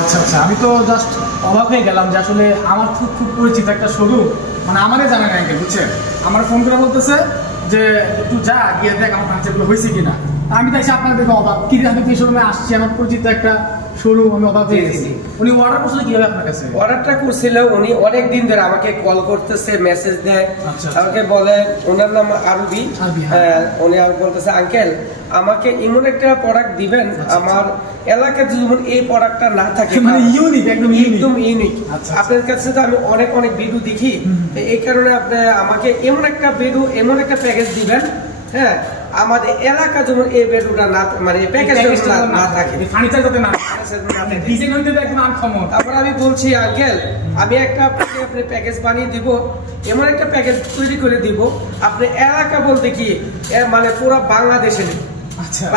আচ্ছা আচ্ছা, আমি তো জাস্ট অবাক হয়ে গেলাম যে আসলে আমার খুব খুব পরিচিত একটা শোরুম, মানে আমারই জানা নাই আঙ্কেল, বুঝছেন? আমার ফোন করে বলতেছে যে একটু যা গিয়ে দেখ আমার ফার্নিচারগুলো হয়েছে কিনা। আমি তাই আপনার দেখে অবাক, কি আমি এই শোরুমে আসছি, আমার পরিচিত একটা শোরুম, আমি অবাক হয়ে গেছি। উনি অর্ডার করছিল কিভাবে আপনার কাছে? অর্ডারটা করছিল উনি অনেক দিন ধরে আমাকে কল করতেছে, মেসেজ দেয়, আমাকে বলে, ওনার নাম আরবি, উনি আর বলতেছে আঙ্কেল আমাকে এমন একটা প্রোডাক্ট দিবেন আমার এলাকাতে যেমন এই প্রোডাক্টটা না থাকে, মানে ইউনিক, একদম ইউনিক। আপনার কাছে তো আমি অনেক অনেক ভিডিও দেখি, এই কারণে আপনি আমাকে এমন একটা ভিডিও, এমন একটা প্যাকেজ দিবেন, হ্যাঁ আমাদের এলাকা যেমন এই ভিডিওটা না, মানে এই প্যাকেজটা না থাকে, ফার্নিচার যাতে না ডিজাইন হইতে একদম আনকমন। তারপর আমি বলছি আঙ্কেল আমি একটা আপনি প্যাকেজ বানিয়ে দিব, এমন একটা প্যাকেজ তৈরি করে দিব আপনি এলাকা বলতে কি মানে পুরো বাংলাদেশে নেই।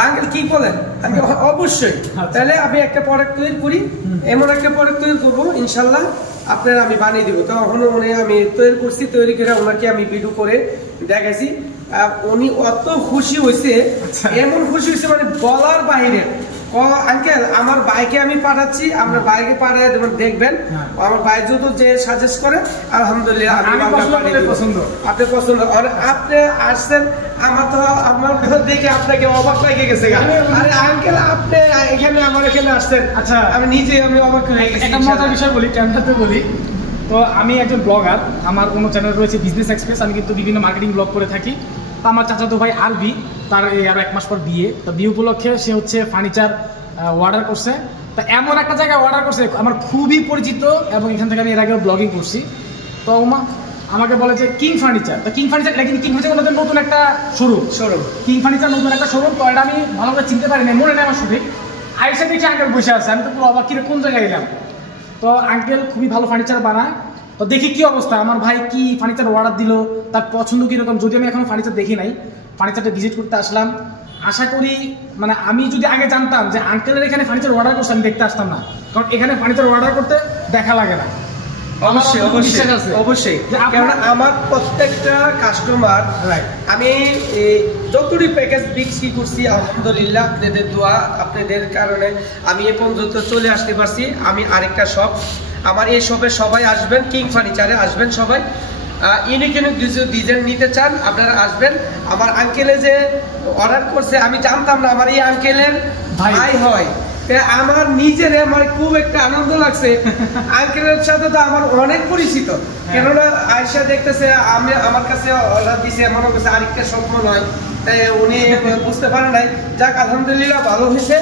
আঙ্কেল কি বলেন? আমি অবশ্যই, তাহলে আমি একটা প্রোডাক্ট তৈরি করি, এমন একটা প্রোডাক্ট তৈরি করবো ইনশাল্লাহ আপনার আমি বানিয়ে দিব। তখন উনি আমি তৈরি করছি, তৈরি করে ওনাকে আমি ভিডিও করে দেখাইছি, উনি অত খুশি হয়েছে, এমন খুশি হয়েছে মানে বলার বাইরে। আঙ্কেল আমার বাইকে আমি পাঠাচ্ছি, আমরা বাইকে পাঠিয়ে দেখবেন, আমার ভাই যদি যে সাজেস্ট করে আলহামদুলিল্লাহ পছন্দ, আপনি পছন্দ, আপনি আসছেন আমার তো আমার দেখে আপনাকে অবাক লেগে গেছে। আরে আঙ্কেল আপনি এখানে আমার এখানে আসছেন, আচ্ছা আমি নিজে আমি অবাক হয়ে গেছি। একটা মজার বিষয় বলি, ক্যামেরাতে বলি তো, আমি একজন ব্লগার, আমার কোনো চ্যানেল রয়েছে বিজনেস এক্সপ্রেস, আমি কিন্তু বিভিন্ন মার্কেটিং ব্লগ করে থাকি। তো আমার চাচাতো ভাই আরবি, তার আরো 1 মাস পর বিয়ে, তো বিয়ে উপলক্ষে সে হচ্ছে ফার্নিচার অর্ডার করছে। তো এমন একটা জায়গায় অর্ডার করছে আমার খুবই পরিচিত, এবং এখান থেকে আমি এর আগেও ব্লগিং করছি। তো আমাকে বলে যে কিং ফার্নিচার, তো কিং ফার্নিচার কিন্তু কিং ফার্নিচার ওদের নতুন একটা শোরুম, কিং ফার্নিচার নতুন একটা শোরুম। তো এটা আমি ভালো করে চিনতে পারি না, মনে নেই আমার সঠিক। আইসা দেখছি আঙ্কেল বসে আছে, আমি তো পুরো অবাক, কিরে কোন জায়গায় এলাম। তো আঙ্কেল খুবই ভালো ফার্নিচার বানায়। তো দেখি কি অবস্থা, আমার ভাই কি ফার্নিচার অর্ডার দিল, তার পছন্দ কিরকম, যদি আমি এখন ফার্নিচার দেখি নাই, ফার্নিচারটা ভিজিট করতে আসলাম। আশা করি মানে আমি যদি আগে জানতাম যে আঙ্কেলের এখানে ফার্নিচার অর্ডার করছে, আমি দেখতে আসতাম না, কারণ এখানে ফার্নিচার অর্ডার করতে দেখা লাগে না। অবশ্যই অবশ্যই অবশ্যই, কারণ আমার প্রত্যেকটা কাস্টমার, আমি যতটি প্যাকেজ বিক্রি করছি আলহামদুলিল্লাহ আপনাদের দোয়া, আপনাদের কারণে আমি এ পর্যন্ত চলে আসতে পারছি। আমি আরেকটা শপ, আমার এই শপে সবাই আসবেন, কিং ফার্নিচারে আসবেন সবাই, ইউনিক ইউনিক ডিজাইন নিতে চান আপনারা আসবেন। আমার আঙ্কেলে যে অর্ডার করছে আমি জানতাম না আমার এই আঙ্কেলের ভাই হয়, আমার নিজের আমার খুব একটা আনন্দ লাগছে। আঙ্কেলের সাথে তো আমার অনেক পরিচিত, কেননা আয়সা দেখতেছে আমি আমার কাছে অর্ডার দিছে, মনে করছে আরেকটা স্বপ্ন নয়, তাই উনি বুঝতে পারে নাই। যাক আলহামদুলিল্লাহ ভালো হয়েছে।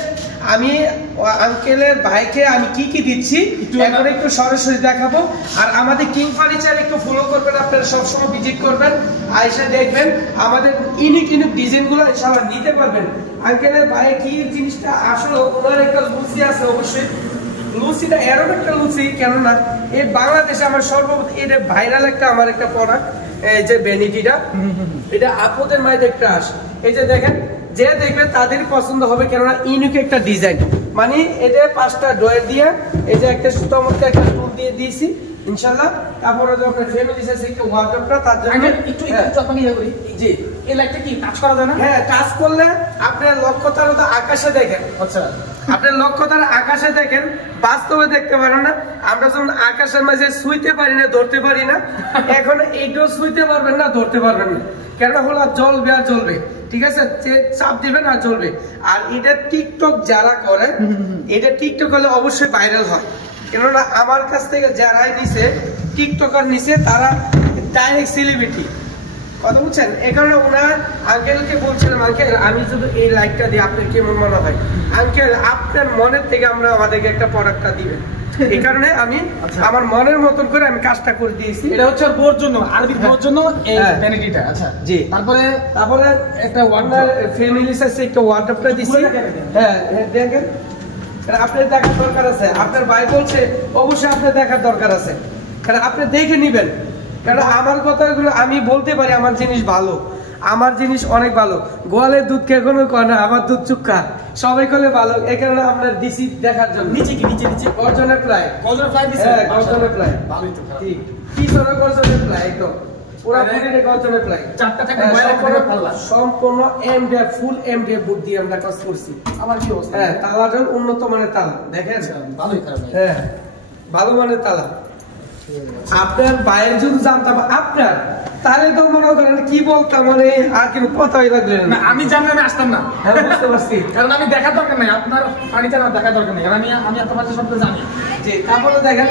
আমি আঙ্কেলের ভাইকে আমি কি কি দিচ্ছি এখন একটু সরাসরি দেখাবো। আর আমাদের কিং ফার্নিচার একটু ফলো করবেন, আপনারা সবসময় ভিজিট করবেন, আয়সা দেখবেন আমাদের ইউনিক ইউনিক ডিজাইনগুলো ইনশাআল্লাহ নিতে পারবেন। আঙ্কেলের ভাই কি জিনিসটা আসলে ওনার একটা লুচি আছে, অবশ্যই লুচিটা এরকম একটা লুচি, কেননা এই বাংলাদেশে আমার সর্বপ্রথম এটা ভাইরাল একটা আমার একটা প্রোডাক্ট, এই যে ভ্যানিটিটা, এটা আপদের মায়ের একটা আস, এই যে দেখেন যে দেখবেন তাদেরই পছন্দ হবে, কেননা ইউনিক একটা ডিজাইন, মানে এটা 5টা ড্রয়ার দিয়ে এই যে একটা চমৎকার একটা টুল দিয়ে দিয়েছি ইনশাআল্লাহ। তারপরে যখন ফ্যামিলি সাইজ একটা ওয়ার্ডরোবটা, তার জন্য একটু আপনাকে ইয়ে করি, জি এই লাইটটা কি টাচ করা যায় না? হ্যাঁ, টাচ করলে আপনার লক্ষ্য তারা আকাশে দেখেন। আচ্ছা, আপনার লক্ষ্য তারা আকাশে দেখেন, বাস্তবে দেখতে পারেন না। আমরা যখন আকাশের মাঝে শুইতে পারি না, ধরতে পারি না, এখন এইটাও শুইতে পারবেন না, ধরতে পারবেন না, কেন হলো জ্বলবে আর জ্বলবে, ঠিক আছে, চাপ দিবেন আর জ্বলবে। আর এটা টিকটক যারা করে, এটা টিকটক হলে অবশ্যই ভাইরাল হয়, কেননা আমার কাছ থেকে যারাই নিছে টিকটকার নিছে, তারা ডাইরেক্ট সেলিব্রিটি, কথা বুঝছেন। এই কারণে ওনার আঙ্কেলকে বলছিলাম আঙ্কেল আমি যদি এই লাইটটা দিই আপনার কেমন মনে হয়? আঙ্কেল আপনার মনের থেকে আমরা আমাদেরকে একটা প্রোডাক্টটা দিবেন, এই কারণে আমি আমার মনের মতন করে আমি কাজটা করে দিয়েছি। এটা হচ্ছে বোর জন্য, আরবি বোর জন্য এই ভ্যানিটিটা। আচ্ছা জি, তারপরে একটা ওয়ান্ডার ফ্যামিলি সাইজ একটা ওয়ার্ডরোবটা দিয়েছি। হ্যাঁ দেখেন, আপনার দেখার দরকার আছে, আপনার ভাই বলছে অবশ্যই আপনার দেখার দরকার আছে, কারণ আপনি দেখে নিবেন, কারণ আমার কথাগুলো আমি বলতে পারি আমার জিনিস ভালো, আমার জিনিস অনেক ভালো। গোয়ালের দুধ কে কোনো কয় না, আমার দুধ চুক্কা, সবাই করলে ভালো, এই কারণে আপনার ডিসি দেখার জন্য। নিচে কি নিচে গর্জনের প্রায়, গর্জনের প্রায় দিছে, হ্যাঁ গর্জনের প্রায়, ভালোই তো, ঠিক কি সরে গর্জনের প্রায় একদম। পুরোপুরি গর্জনের প্লাই। চারটা থাকে পাল্লা সম্পূর্ণ এমডিএফ ফুল এমডিএফ বুট দিয়ে আমরা কাজ করছি। আমার কি অবস্থা? হ্যাঁ, তালাটা উন্নত মানের তালা দেখেন, ভালোই খারাপ। হ্যাঁ, ভালো মানের তালা। আপনার বাইরে যদি জানতাম আপনার, তাহলে তো মনে করেন কি বলতাম, মানে আর কি কথাই লাগলেন না। আমি জানলে আমি আসতাম না। হ্যাঁ, বুঝতে পারছি। কারণ আমি দেখার দরকার নাই, আপনার ফার্নিচার দেখার দরকার নেই, আমি আপনার সব জানি। যে তারপরে দেখেন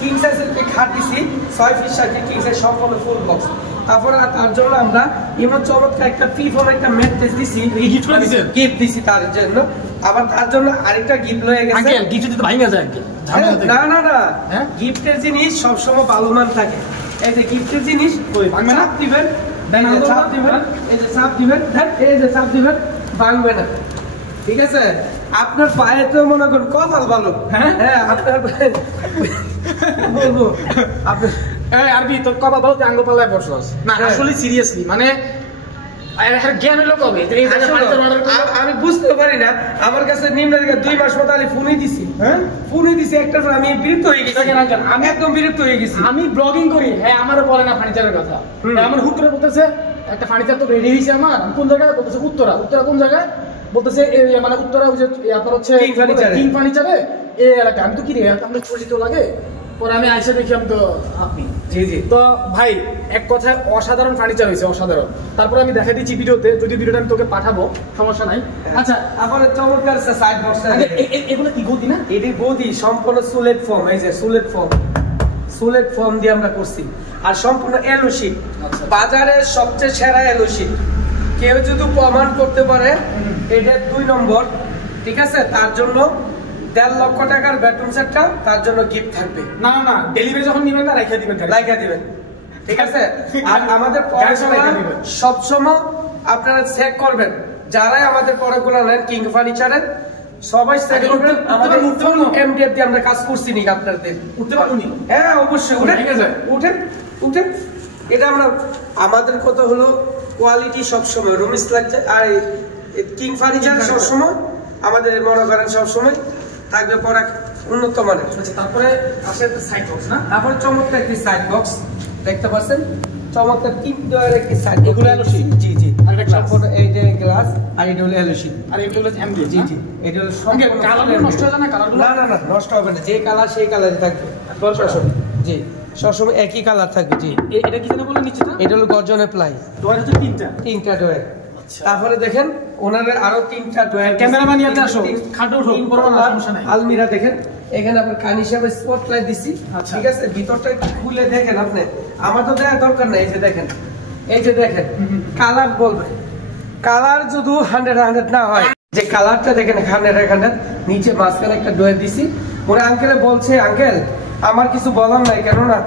কিং সাইজের খাট দিছি 6 ফিট 7 ফিট কিং সাইজ সম্পূর্ণ ফুল বক্স। তারপরে তার জন্য আমরা এমন চমৎকার একটা ফ্রিফর্ম একটা ম্যাট্রেস দিছি, গিফট করে দিয়েছেন, গিফট দিছি তার জন্য। আবার তার জন্য আরেকটা গিফট লয়ে গেছে। আঙ্কেল গিফট দিতে ভাঙা যায় আঙ্কেল? না না না, গিফটের জিনিস সব সময় ভালো মান থাকে। এই যে গিফটের জিনিস ওই ভাঙবে না, দিবেন, চাপ দিবেন, এই যে চাপ দিবেন, এই যে চাপ দিবেন, ভাঙবে না। ঠিক আছে, আপনার পায়ে তো মনে করেন কপাল ভালো। হ্যাঁ, আপনার বলবো আপনি আরবি তোর কপাল ভালো, তুই আঙ্গুপাল্লায় বসছস না। আসলে সিরিয়াসলি মানে জ্ঞান হলো কবে? আমি বুঝতে পারি না। আমার কাছে নিম্ন দিকে 2 মাস মতো আমি ফোনই দিছি। হ্যাঁ, ফোনই দিছি একটা, আমি বিরক্ত হয়ে গেছি। আমি একদম বিরক্ত হয়ে গেছি। আমি ব্লগিং করি, হ্যাঁ আমারও বলে না ফার্নিচারের কথা। আমার হুট করে বলতেছে একটা ফার্নিচার তো রেডি হয়েছে আমার, কোন জায়গায় বলতেছে উত্তরা কোন জায়গায় বলতেছে, মানে উত্তরা আপনার হচ্ছে কিং ফার্নিচারে এই এলাকা। আমি তো কি রে আপনার পরিচিত লাগে, পরে আমি আইসা দেখি আমি তো আপনি। জি জি। তো ভাই এক কথায় অসাধারণ ফার্নিচার হয়েছে, অসাধারণ। তারপরে আমি দেখা দিচ্ছি ভিডিওতে, যদি ভিডিওটা আমি তোকে পাঠাবো সমস্যা নাই। আচ্ছা, আমার চমৎকার সাইড বক্স। এগুলো কি গদি না? এটি গদি সম্পূর্ণ সুলেট ফর্ম। এই যে সুলেট ফর্ম দিয়ে আমরা করছি, আর সম্পূর্ণ এলো শীট। বাজারে সবচেয়ে সেরা এলো শীট। কেউ যদি প্রমাণ করতে পারে এটা 2 নম্বর, ঠিক আছে, তার জন্য 1.5 লক্ষ টাকার বেডরুম সেটটা তার জন্য গিফট থাকবে। না না, ডেলিভারি যখন নিবেন না রাইখা দিবেন, ঠিক আছে। আর আমাদের সবসময় আপনারা চেক করবেন, যারাই আমাদের প্রোডাক্টগুলো নেন কিং ফার্নিচারের, সবাই চেক করবেন আমাদের এমডিএফ দিয়ে আমরা কাজ করছি নি আপনাদের। উঠতে পারুন? হ্যাঁ অবশ্যই, উঠেন। এটা আমরা আমাদের কথা হলো কোয়ালিটি সবসময় রুমিস লাগছে, আর কিং ফার্নিচার সবসময় আমাদের মনে করেন সবসময় থাকবে প্রোডাক্ট উন্নত মানের। তারপরে আসে সাইড বক্স না? তারপরে চমৎকার একটি সাইড বক্স দেখতে পাচ্ছেন, চমৎকার 3 ডোরের একটি সাইড। এগুলো এলো শীট? জি জি। আর একটা সম্পূর্ণ এই যে গ্লাস, আর এটা হলো এলো শীট, আর এগুলো হলো এমডিএফ। জি জি। এটা হলো সম্পূর্ণ কালারগুলো নষ্ট হবে না? কালারগুলো না না না, নষ্ট হবে না। যে কালার সেই কালারই থাকবে জি, সবসময় একই কালার থাকবে। জি। এটা কি জানা বলে নিচেটা? এটা হলো গর্জনের প্লাই। ডোর হচ্ছে 3টা ডোর। তারপরে দেখেন ওনাদের আরো 3টা ডোর। ক্যামেরাম্যান ইয়াতে আসো, খাটো উঠো, সমস্যা নাই। আলমিরা দেখেন, এখানে আপনার কান হিসাবে স্পটলাইট দিছি। ঠিক আছে, ভিতরটা একটু খুলে দেখেন আপনি, আমার তো দেখার দরকার নাই। এই যে দেখেন কালার বলবে, কালার যদি 100 না হয়, যে কালারটা দেখেন 100 নিচে মাঝখানে একটা ডোর দিছি। ওরা আঙ্কেলে বলছে, আঙ্কেল আমার কিছু বলার নাই, কেননা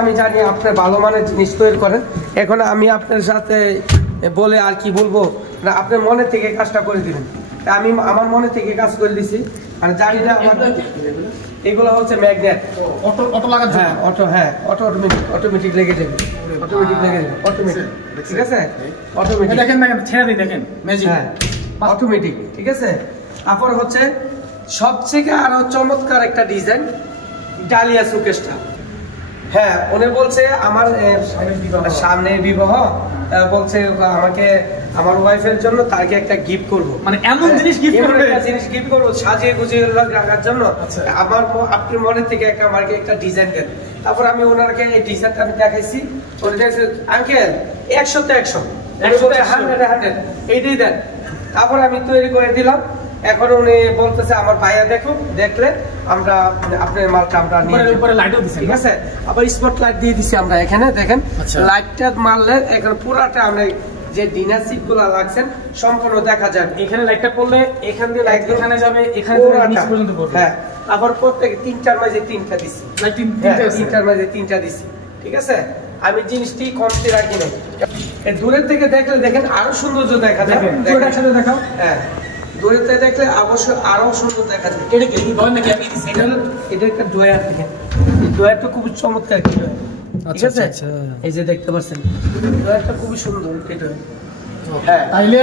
আমি জানি আপনি ভালো মানের জিনিস তৈরি করেন। এখন আমি আপনার সাথে বলে আর কি বলবো না, আপনার মনে থেকে কাজটা করে দিবেন। আমি আমার মনে থেকে কাজ করে দিছি। আর জানি না এগুলো হচ্ছে ম্যাগনেট, অটো লাগার জন্য। হ্যাঁ অটো, অটোমেটিক লেগে যাবে, অটোমেটিক। ঠিক আছে, অটোমেটিক। দেখেন ছেড়ে দিই, দেখেন ম্যাজিক। হ্যাঁ, অটোমেটিক। ঠিক আছে। তারপর হচ্ছে সবথেকে আরো চমৎকার একটা ডিজাইন, ডালিয়া শোকেসটা। হ্যাঁ, উনি বলছে আমার সামনে বিবাহ, বলছে আমাকে আমার ওয়াইফের জন্য তাকে একটা গিফট করব, মানে এমন জিনিস গিফট করবে, একটা জিনিস গিফট করব সাজিয়ে গুজিয়ে রাখার জন্য। আমার আপনার মনে থেকে আমাকে একটা ডিজাইন দেন। তারপর আমি ওনাকে এই ডিজাইনটা আমি দেখাইছি। উনি দেখছে আঙ্কেল 100 তে 100, 100 এইটাই দেন। তারপর আমি তৈরি করে দিলাম। এখন উনি বলতেছে আমার ভাইয়া দেখলে আমরা আপনার মালটা আমরা নিয়ে উপরে লাইটও দিছি। ঠিক আছে, আবার স্পট লাইট দিয়ে দিছি আমরা এখানে। দেখেন লাইটটা মারলে এখন পুরাটা আমরা যে ডিনার সিট গুলা লাগছেন সম্পূর্ণ দেখা যাবে। এখানে লাইটটা পড়লে এখান দিয়ে লাইট এখানে যাবে, এখানে নিচ পর্যন্ত পড়বে। হ্যাঁ, আবার প্রত্যেকে 3টার মাঝে 3টা দিছি, লাইট 3টার মাঝে 3টা দিছি। ঠিক আছে, আমি জিনিসটি কমতি রাখি না। দূরের থেকে দেখলে দেখেন আরো সৌন্দর্য দেখা যাবে। একসাথে দেখাও। হ্যাঁ, দূরে থেকে দেখলে অবশ্যই আরো সুন্দর দেখা যায়। এটা কি ডয়ার নাকি? আপনি এটা একটা ডয়ার। দেখেন ডয়ারটা খুব চমৎকার একটা ডয়ার। ঠিক আছে, এই যে দেখতে পাচ্ছেন ডয়ারটা খুবই সুন্দর। এটা হ্যাঁ, তাইলে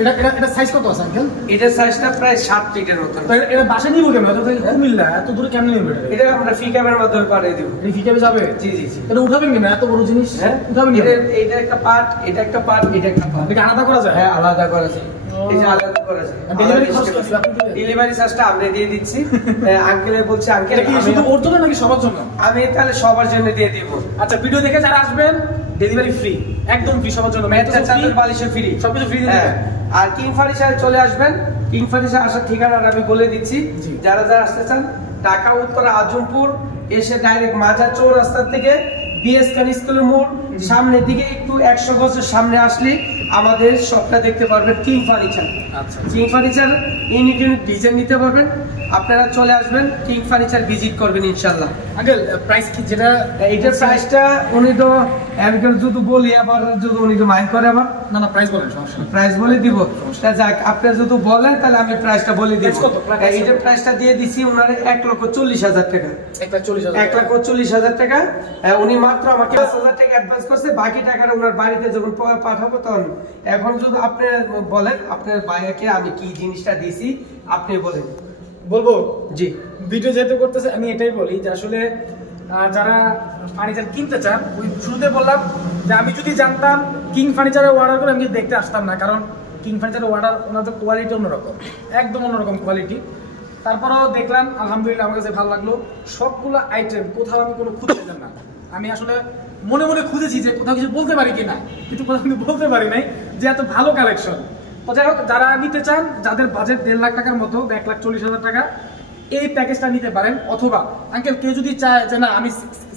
এটা সাইজ কত আছে আঙ্কেল? এটার সাইজটা প্রায় 7 ফিটের মতো। এটা বাসা নিব কেন? এটা কুমিল্লা, এত দূরে কেমনে নিব? এটা আমরা ফ্রি ক্যামেরার মাধ্যমে পাঠিয়ে দেব। এই ফ্রি ক্যাবে যাবে? জি জি জি। এটা উঠাবেন কেন এত বড় জিনিস? হ্যাঁ উঠাবেন কেন? এটা একটা পার্ট, এটা একটা পার্ট, এটা একটা পার্ট। এটা আলাদা করা যায়? হ্যাঁ আলাদা করা যায়। এই যে আলাদা করা যায়। ডেলিভারি খরচ কি আপনি দিবেন? ডেলিভারি চার্জটা আমরা দিয়ে দিচ্ছি। আঙ্কেলে বলছে আঙ্কেল কি শুধু ওর জন্য নাকি সবার জন্য? আমি তাহলে সবার জন্য দিয়ে দেব। আচ্ছা ভিডিও দেখে যারা আসবেন ডেলিভারি ফ্রি, একদম ফ্রি সবার জন্য। ম্যাট্রেস চাদর বালিশও ফ্রি, সবকিছু ফ্রি দিয়ে দিবেন। আর কিং ফার্নিচারে চলে আসবেন। কিং ফার্নিচার আসার ঠিকানা আমি বলে দিচ্ছি। যারা যারা আসতে চান ঢাকা উত্তরা আজমপুর এসে ডাইরেক্ট মাজার চৌরাস্তা থেকে বিএস খান স্কুলের মোড় সামনের দিকে একটু 100 গজের সামনে আসলে আমাদের শপটা দেখতে পারবেন কিং ফার্নিচার। আচ্ছা কিং ফার্নিচার ইউনিট ডিজাইন নিতে পারবেন। আপনারা চলে আসবেন কিং ফার্নিচার ভিজিট করবেন ইনশাআল্লাহ। আঙ্কেল প্রাইস কি যেটা এইটার প্রাইসটা উনি তো এমকেল যদি বলি আবার যদি উনি তো মাইন্ড করে আবার না প্রাইস বলেন, সমস্যা নেই। প্রাইস বলে দিব। যাক আপনি যদি বলেন তাহলে আমি প্রাইসটা বলে দিব। এইটার প্রাইসটা দিয়ে দিছি ওনারে 1,40,000 টাকা। 1,40,000 টাকা। উনি মাত্র আমাকে 10,000 টাকা অ্যাডভান্স করছে, বাকি টাকাটা ওনার বাড়িতে যখন পাঠাবো তখন। এখন যদি আপনি বলেন আপনার ভাইয়াকে আমি কি জিনিসটা দিছি আপনি বলেন। বলবো জি। ভিডিও যেহেতু করতেছে আমি এটাই বলি যে আসলে যারা ফার্নিচার কিনতে চান, ওই শুরুতে বললাম যে আমি যদি জানতাম কিং ফার্নিচারে অর্ডার করে আমি দেখতে আসতাম না, কারণ কিং ফার্নিচারের অর্ডার ওনাদের কোয়ালিটি অন্যরকম, একদম অন্যরকম কোয়ালিটি। তারপরেও দেখলাম আলহামদুলিল্লাহ আমার কাছে ভালো লাগলো। সবগুলো আইটেম কোথাও আমি কোনো খুঁজে পেলাম না। আমি আসলে মনে মনে খুঁজেছি যে কোথাও কিছু বলতে পারি কিনা, কিন্তু কোথাও কিন্তু বলতে পারি নাই যে এত ভালো কালেকশন। তো যাই হোক, যারা নিতে চান, যাদের বাজেট 1.5 লাখ টাকার মতো, 1,40,000 টাকা, এই প্যাকেজটা নিতে পারেন। অথবা আঙ্কেল কেউ যদি চায় যে না আমি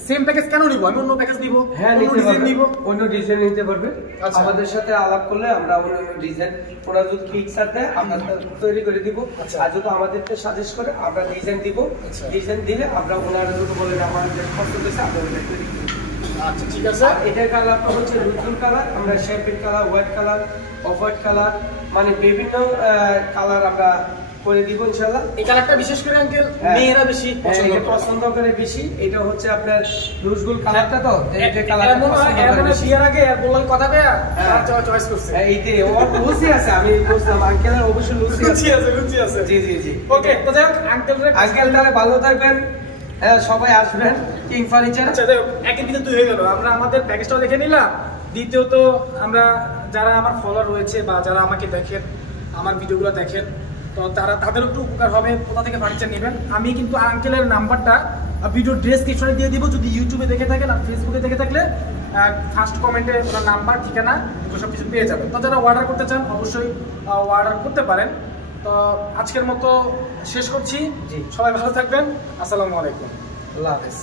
সেম প্যাকেজ কেন নিব, আমি অন্য প্যাকেজ নিব, হ্যাঁ নিব, অন্য ডিজাইন নিতে পারবে। আমাদের সাথে আলাপ করলে আমরা অন্য ডিজাইন ওরা যদি পিকচার দেয় আমরা তৈরি করে দিব। আর যদি আমাদেরকে সাজেস্ট করে আমরা ডিজাইন দিব। ডিজাইন দিলে আমরা ওনারা যদি বলেন আমাদের পছন্দ হয়েছে আমরা ওটা তৈরি করি। আচ্ছা ঠিক আছে। এটার কালারটা হচ্ছে রুদ্র কালার, আমরা shaping colour, white colour, off white colour, মানে বিভিন্ন কালার আমরা করে দিব ইনশাআল্লাহ। এই কালারটা বিশেষ করে আঙ্কেল মেয়েরা বেশি পছন্দ করে বেশি। এটা হচ্ছে আপনার রোজগোল কালারটা, তো এই কালারটা পছন্দ করে বেশি। বিয়ার আগে বললাম কথা কয়া আর চয়েস করছে। এইতে ওর লুচি আছে, আমি বুঝলাম আঙ্কেলের অবশ্যই লুচি আছে। জি জি জি। ওকে, তো যাই হোক আঙ্কেল তাহলে ভালো থাকবেন। সবাই আসবেন কিং ফার্নিচার। আচ্ছা যাই হোক, একের ভিতরে 2 হয়ে গেল। আমরা আমাদের প্যাকেজটাও দেখে নিলাম। দ্বিতীয়ত আমরা যারা আমার ফলোয়ার রয়েছে বা যারা আমাকে দেখেন, আমার ভিডিওগুলো দেখেন, তো তাদের একটু উপকার হবে কোথা থেকে ফার্নিচার নেবেন। আমি কিন্তু আঙ্কেলের নাম্বারটা ভিডিও ডেসক্রিপশনে দিয়ে দিব। যদি ইউটিউবে দেখে থাকেন আর ফেসবুকে দেখে থাকলে ফার্স্ট কমেন্টে ওনার নাম্বার, ঠিকানা, সব কিছু পেয়ে যাবেন। তো যারা অর্ডার করতে চান অবশ্যই অর্ডার করতে পারেন। তো আজকের মতো শেষ করছি। সবাই ভালো থাকবেন। আসসালামু আলাইকুম। আল্লাহ হাফেজ।